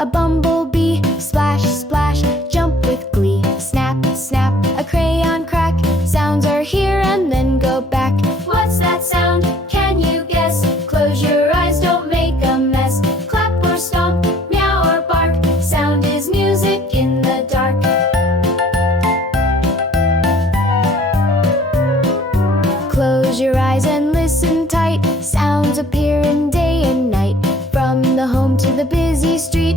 a bumblebee. Splash, splash, jump with glee. Snap, snap, a crayon crack. Sounds are here and then go back. What's that sound? Can you guess? Close your eyes, don't make a mess. Clap or stomp, meow or bark. Sound is music in the dark. Close your eyes and listen tight. Sounds appear in day and night. From the home to the busy street.